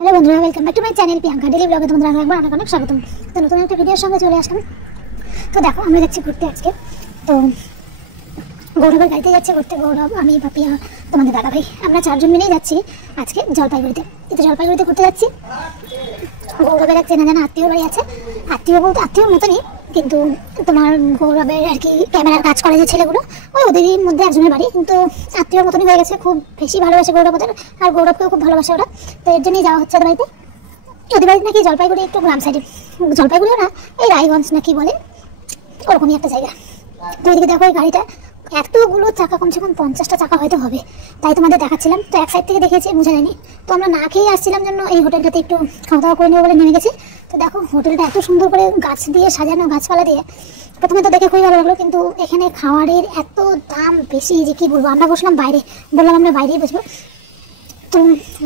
Hello বন্ধুরা, welcome back to my channel Priyanka daily ব্লগে তোমাদের আরো একবার অনেক স্বাগতম। তো নতুন একটা ভিডিওর সঙ্গে চলে আসলাম। তো দেখো, আমরা যাচ্ছি ঘুরতে আজকে। তো গৌরবের গাড়িতে যাচ্ছে ঘুরতে, গৌরব, আমি, পাপিয়া, তোমাদের দাদা ভাই, আমরা চারজন মিলেই যাচ্ছি আজকে জলপাইগুড়িতে। তো জলপাইগুড়িতে ঘুরতে যাচ্ছি। গৌরবের এক চেনা জানা আত্মীয় বাড়ি আছে, আত্মীয় বলতে আত্মীয়র মতনই, কিন্তু তোমার গৌরবের আর কি ক্যামেরার কাজ করে যে ছেলেগুলো, ওই ওদেরই মধ্যে একজনের বাড়ি, কিন্তু আত্মীয়র মতনই হয়ে গেছে। খুব বেশি ভালোবাসে গৌরব ওদের, আর গৌরবকেও খুব ভালোবাসে ওরা। তো এর জন্যই যাওয়া হচ্ছে ওদের বাড়িতে। ওদের বাড়ি নাকি জলপাইগুড়ি একটু গ্রাম সাইডে, জলপাইগুড়িও না, এই রায়গঞ্জ নাকি বলে, ওরকমই একটা জায়গা। তো এদিকে দেখো, এই গাড়িটা এতগুলো চাকা, কমসে কম 50টা চাকা হয়তো হবে, তাই তোমাদের দেখাচ্ছিলাম। তো এক সাইড থেকে দেখেছি, বুঝে যায়নি। তো আমরা না খেয়ে আসছিলাম জন্য এই হোটেলটাতে একটু খাওয়া দাওয়া করে নেবো বলে নেমে গেছি। তো দেখো, হোটেলটা এত সুন্দর করে গাছ দিয়ে সাজানো, গাছপালা দিয়ে, প্রথমে তো দেখে খুবই ভালো লাগলো, কিন্তু এখানে খাবারের এত দাম বেশি যে কি বলবো। আমরা বসলাম বাইরে, বললাম আমরা বাইরেই বসবো। তো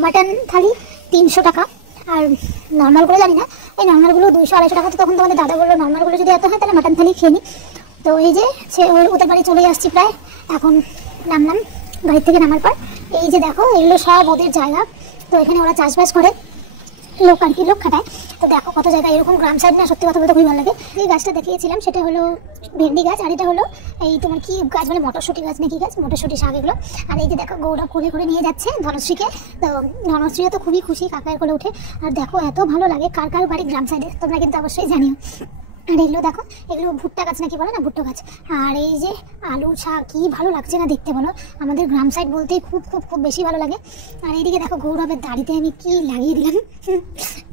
মাটন থালি 300 টাকা, আর নর্মালগুলো জানি না, এই নর্মালগুলো 200-250 টাকা। তো তখন তোমাদের দাদা বললো নর্মালগুলো যদি এত হয় তাহলে মাটন থালি খেয়ে নিই। তো এই যে সে ওদের বাড়ি চলে আসছি প্রায়। এখন নামলাম গাড়ি থেকে। নামার পর এই যে দেখো, এগুলো সব ওদের জায়গা। তো এখানে ওরা চাষবাস করে, লোক আর কি লোক খাটায়। তো দেখো কত জায়গা এরকম গ্রাম সাইড না, সত্যি কথা বলতে খুবই ভালো লাগে। যে গাছটা দেখিয়েছিলাম সেটা হলো ভেন্ডি গাছ, আর এটা হলো এই তোমার কি গাছ বলে, মটরশুঁটি গাছ নাকি গাছ, মটরশুঁটি শাক এগুলো। আর এই যে দেখো, গৌরব কোলে করে নিয়ে যাচ্ছে ধনশ্রীকে। তো ধনশ্রীও তো খুবই খুশি কাকার কোলে উঠে। আর দেখো এত ভালো লাগে, কার কার বাড়ি গ্রাম সাইডে তোমরা কিন্তু অবশ্যই জানিও। আর এগুলো দেখো, এগুলো ভুট্টা গাছ নাকি বলে না, ভুট্টো গাছ। আর এই যে আলু শাক, কি ভালো লাগছে না দেখতে বলো। আমাদের গ্রাম সাইড বলতেই খুব খুব খুব বেশি ভালো লাগে। আর এইদিকে দেখো, গৌরবের দাড়িতে আমি কি লাগিয়ে দিলাম,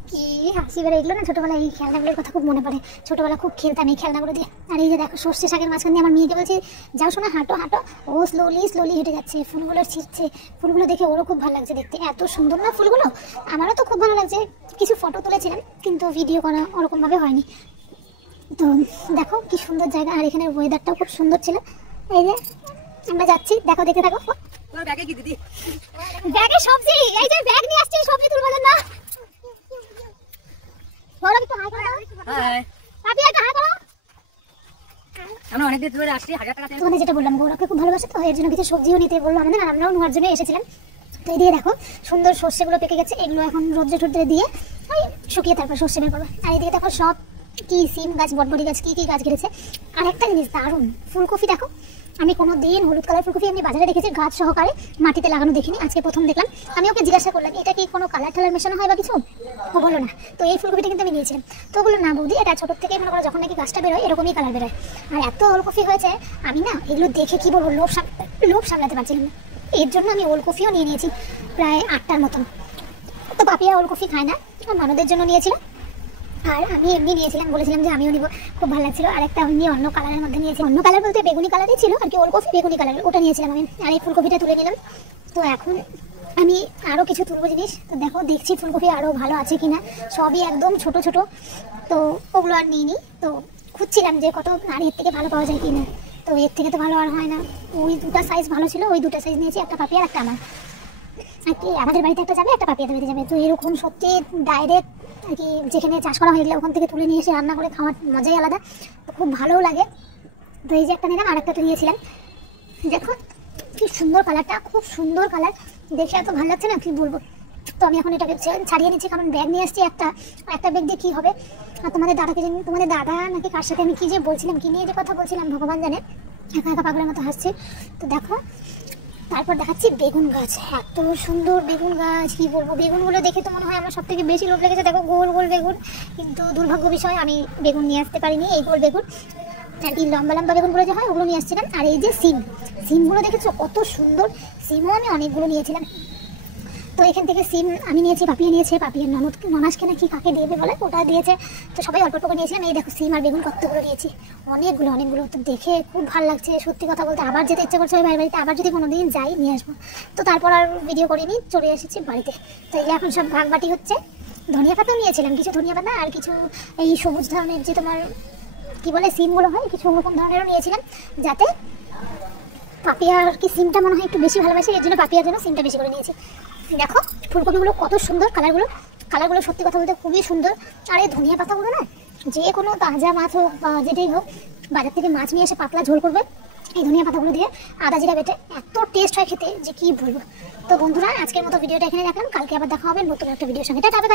কি হাসি বেড়ে। এগুলো না ছোটোবেলায় এই খেলনাগুলোর কথা খুব মনে পড়ে, ছোটোবেলা খুব খেলতাম এই খেলনাগুলো দিয়ে। আর এই যে দেখো, সর্ষে শাকের মাঝখান দিয়ে আমার মেয়েকে বলছি যাও শোনা, হাঁটো হাঁটো। ও স্লোলি স্লোলি হেঁটে যাচ্ছে, ফুলগুলো ছিঁড়ছে। ফুলগুলো দেখে ওরও খুব ভালো লাগছে দেখতে, এত সুন্দর না ফুলগুলো। আমারও তো খুব ভালো লাগছে। কিছু ফটো তুলেছিলাম, কিন্তু ভিডিও করা ওরকমভাবে হয়নি। তো দেখো কি সুন্দর জায়গা, আর এখানে ওয়েদারটাও খুব সুন্দর ছিল। এই যে আমরা যাচ্ছি, দেখো দেখে থাকো। ব্যাগে কি দিদি? ব্যাগে সবজি, এই যে ব্যাগ নিয়ে আসছি, সবজি তুলবো না। বড় একটু হাই করো। হাই। পাপি একটা হাই করো। আমরা অনেক দিন ধরে আসছি, 1000 টাকা তেল। তোমাদের যেটা বললাম, গৌরবকে খুব ভালোবাসে, তো এর জন্য কিছু সবজিও নিতে বললো আমাদের, আর আমরাও নেওয়ার জন্য এসেছিলাম। তো এদিকে দেখো, সুন্দর সর্ষেগুলো পেকে গেছে, এগুলো এখন রোদ্রে টোদ্রে দিয়ে ওই শুকিয়ে তারপর সর্ষে বের করবে। আর এদিকে দেখো সব কি সিম গাছ, বটবটি গাছ, কি কি গাছ ঘিরেছে। আর একটা জিনিস দারুণ, ফুলকপি দেখো। আমি কোনো দিন হলুদ কালার ফুলকপি এমনি বাজারে দেখেছি গাছ সহকারে, মাটিতে লাগানো দেখিনি, আজকে প্রথম দেখলাম। আমি ওকে জিজ্ঞাসা করলাম এটা কি কোনো কালার টালার মেশানো হয় বা কিছু, ও বললো না। তো এই ফুলকপিটা কিন্তু আমি নিয়েছিলাম। তো বললো না বৌদি, এটা ছোটোর থেকে মনে করো যখন নাকি গাছটা বেরোয় এরকমই কালার বেরোয়। আর এত ওলকপি হয়েছে, আমি না এগুলো দেখে কি বলবো, লোভ সামলাতে পারছিলাম না। এর জন্য আমি ওলকপিও নিয়ে নিয়েছি প্রায় 8টার মতন। তো পাপিয়া ওলকপি খায় না, মানুষদের জন্য নিয়েছিলাম। আর আমি এমনি নিয়েছিলাম, বলেছিলাম যে আমিও নিব, খুব ভালো লাগছিল। আর একটা এমনি অন্য কালারের মধ্যে নিয়েছি, অন্য কালার বলতে বেগুনি কালারই ছিল আর কি, ওলকপি বেগুনি কালারের, ওটা নিয়েছিলাম আমি। আর এই ফুলকপিটা তুলে নিলাম। তো এখন আমি আরও কিছু তুলবো জিনিস। তো দেখো, দেখছি ফুলকপি আরও ভালো আছে কিনা, সবই একদম ছোট ছোট। তো ওগুলো আর নিইনি। তো খুঁজছিলাম যে কত আর এর থেকে ভালো পাওয়া যায় কিনা। তো এর থেকে তো ভালো আর হয় না। ওই দুটো সাইজ ভালো ছিল, ওই দুটো সাইজ নিয়েছি, একটা পাপি আর একটা আমার। আর কি আমাদের বাড়িতে একটা যাবে, একটা পাপিয়াদের বাড়িতে যাবে। তো এরকম সত্যি ডাইরেক্ট আর কি যেখানে চাষ করা হয়ে গেলে ওখান থেকে তুলে নিয়ে এসে রান্না করে খাওয়ার মজাই আলাদা। তো খুব ভালোও লাগে। তো এই যে একটা নিলাম, আর একটা তো নিয়েছিলাম। দেখো কি সুন্দর কালারটা, খুব সুন্দর কালার, দেখে এত ভালো লাগছে না কি বলবো। তো আমি এখন এটাকে ছাড়িয়ে নিচ্ছি, কারণ ব্যাগ নিয়ে আসছি একটা ব্যাগ দিয়ে কী হবে। আর তোমাদের দাদা নাকি কার সাথে আমি কী যে বলছিলাম, কী নিয়ে যে কথা বলছিলাম ভগবান জানে, একা একা পাগলের মতো হাসছি। তো দেখো, তারপর দেখাচ্ছি বেগুন গাছ, এত সুন্দর বেগুন গাছ, কি বলবো। বেগুনগুলো দেখে তো মনে হয় আমার সব থেকে বেশি লোভ লেগেছে। দেখো গোল গোল বেগুন, কিন্তু দুর্ভাগ্য বিষয় আমি বেগুন নিয়ে আসতে পারিনি, এই গোল বেগুন আর কি লম্বা লম্বা বেগুনগুলো যে হয় ওগুলো নিয়ে আসছিলাম। আর এই যে সিমগুলো দেখেছো কত সুন্দর, সিমও আমি অনেকগুলো নিয়েছিলাম। তো এখান থেকে সিম আমি নিয়েছি, পাপিয়া নিয়েছে, পাপিয়ার ননাসকে নাকি কাকে দেবে বলে ওটা দিয়েছে। তো সবাই অল্প অল্প করে নিয়েছিলাম। এই দেখো সিম আর বেগুন কতগুলো নিয়েছি, অনেকগুলো। তো দেখে খুব ভালো লাগছে সত্যি কথা বলতে, আবার যেতে ইচ্ছা করছে ওই বাড়িতে, আবার যদি কোনো দিন যাই নিয়ে আসবো। তো তারপর আর ভিডিও করিনি, চলে এসেছি বাড়িতে। তো এই এখন সব ভাগবাটি হচ্ছে। ধনিয়া পাতাও নিয়েছিলাম, কিছু ধনিয়া পাতা, আর কিছু এই সবুজ ধরনের যে তোমার কি বলে সিমগুলো হয়, কিছু ওরকম ধরনেরও নিয়েছিলাম, যাতে পাপিয়ার কি সিমটা মনে হয় একটু বেশি ভালোবাসে, এর জন্য পাপিয়ার জন্য সিমটা বেশি করে নিয়েছি। দেখো ফুলকপিগুলো কত সুন্দর, কালারগুলো সত্যি কথা বলতে খুবই সুন্দর। আর এই ধনিয়া পাতাগুলো না, যে কোনো তাজা মাছ হোক বা যেটাই হোক, বাজার থেকে মাছ নিয়ে এসে পাতলা ঝোল করবে, এই ধনিয়া পাতাগুলো দিয়ে আদা জিরা বেটে এত টেস্ট হয় খেতে যে কি বলবো। তো বন্ধুরা, আজকের মতো ভিডিওটা এখানে রাখলাম, কালকে আবার দেখা হবে নতুন একটা ভিডিওর সঙ্গে। টাটা।